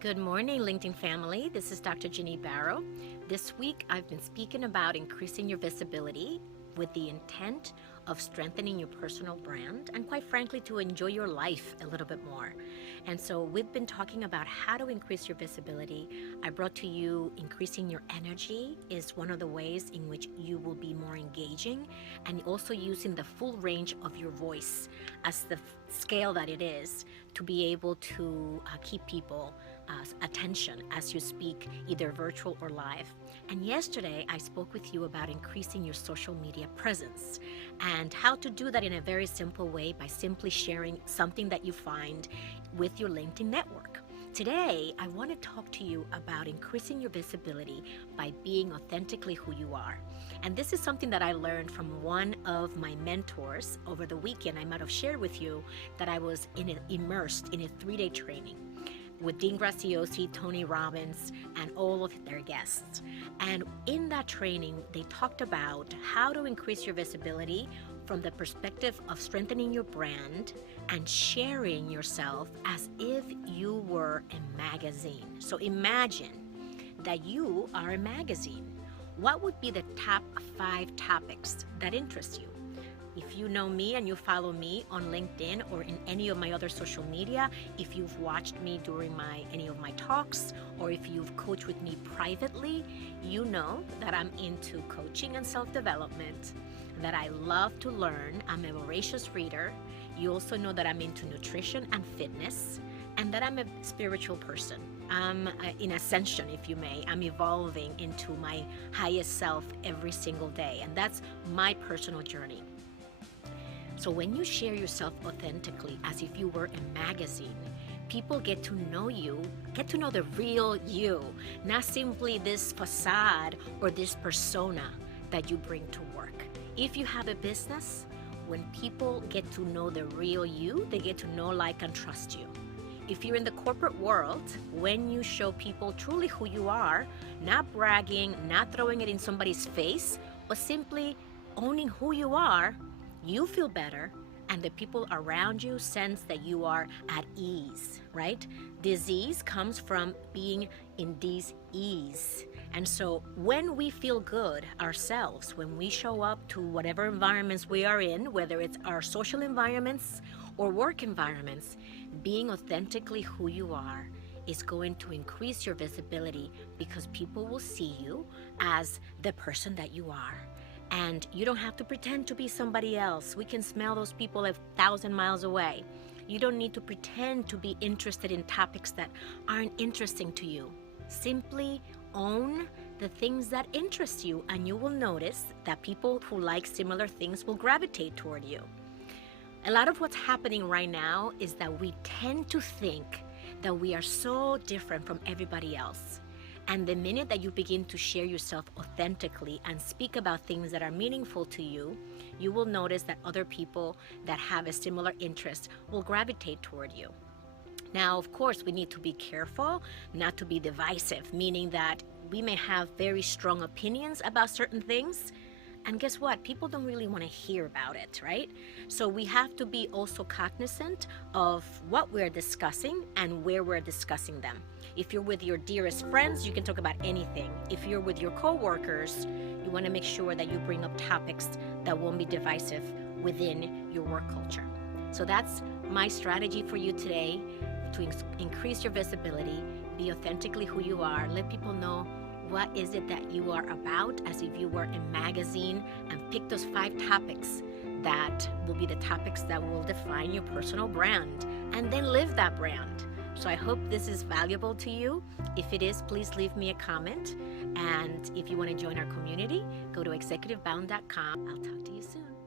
Good morning, LinkedIn family. This is Dr. Ginny Barrow. This week, I've been speaking about increasing your visibility with the intent of strengthening your personal brand and, quite frankly, to enjoy your life a little bit more. And so we've been talking about how to increase your visibility. I brought to you increasing your energy is one of the ways in which you will be more engaging, and also using the full range of your voice as the scale that it is to be able to keep people attention as you speak, either virtual or live. And yesterday I spoke with you about increasing your social media presence and how to do that in a very simple way by simply sharing something that you find with your LinkedIn network. Today, I want to talk to you about increasing your visibility by being authentically who you are. And this is something that I learned from one of my mentors over the weekend. I might have shared with you that I was immersed in a 3-day training with Dean Graziosi, Tony Robbins, and all of their guests. And in that training, they talked about how to increase your visibility from the perspective of strengthening your brand and sharing yourself as if you were a magazine. So imagine that you are a magazine. What would be the top 5 topics that interest you? If you know me and you follow me on LinkedIn or in any of my other social media, if you've watched me during any of my talks, or if you've coached with me privately, you know that I'm into coaching and self-development, that I love to learn. I'm a voracious reader. You also know that I'm into nutrition and fitness, and that I'm a spiritual person. I'm in ascension, if you may. I'm evolving into my highest self every single day, and that's my personal journey. So when you share yourself authentically as if you were a magazine, people get to know you, get to know the real you, not simply this facade or this persona that you bring to work. If you have a business, when people get to know the real you, they get to know, like, and trust you. If you're in the corporate world, when you show people truly who you are, not bragging, not throwing it in somebody's face, but simply owning who you are, you feel better, and the people around you sense that you are at ease, right? Disease comes from being in dis-ease. And so when we feel good ourselves, when we show up to whatever environments we are in, whether it's our social environments or work environments, being authentically who you are is going to increase your visibility, because people will see you as the person that you are. And you don't have to pretend to be somebody else. We can smell those people 1,000 miles away. You don't need to pretend to be interested in topics that aren't interesting to you. Simply own the things that interest you, and you will notice that people who like similar things will gravitate toward you. A lot of what's happening right now is that we tend to think that we are so different from everybody else. And the minute that you begin to share yourself authentically and speak about things that are meaningful to you, you will notice that other people that have a similar interest will gravitate toward you. Now, of course, we need to be careful not to be divisive, meaning that we may have very strong opinions about certain things. And guess what? People don't really want to hear about it, right? So we have to be also cognizant of what we're discussing and where we're discussing them. If you're with your dearest friends, you can talk about anything. If you're with your coworkers, you want to make sure that you bring up topics that won't be divisive within your work culture. So that's my strategy for you today to increase your visibility, be authentically who you are, let people know what is it that you are about as if you were a magazine, and pick those 5 topics that will be the topics that will define your personal brand, and then live that brand. So I hope this is valuable to you. If it is, please leave me a comment. And if you want to join our community, go to executivebound.com. I'll talk to you soon.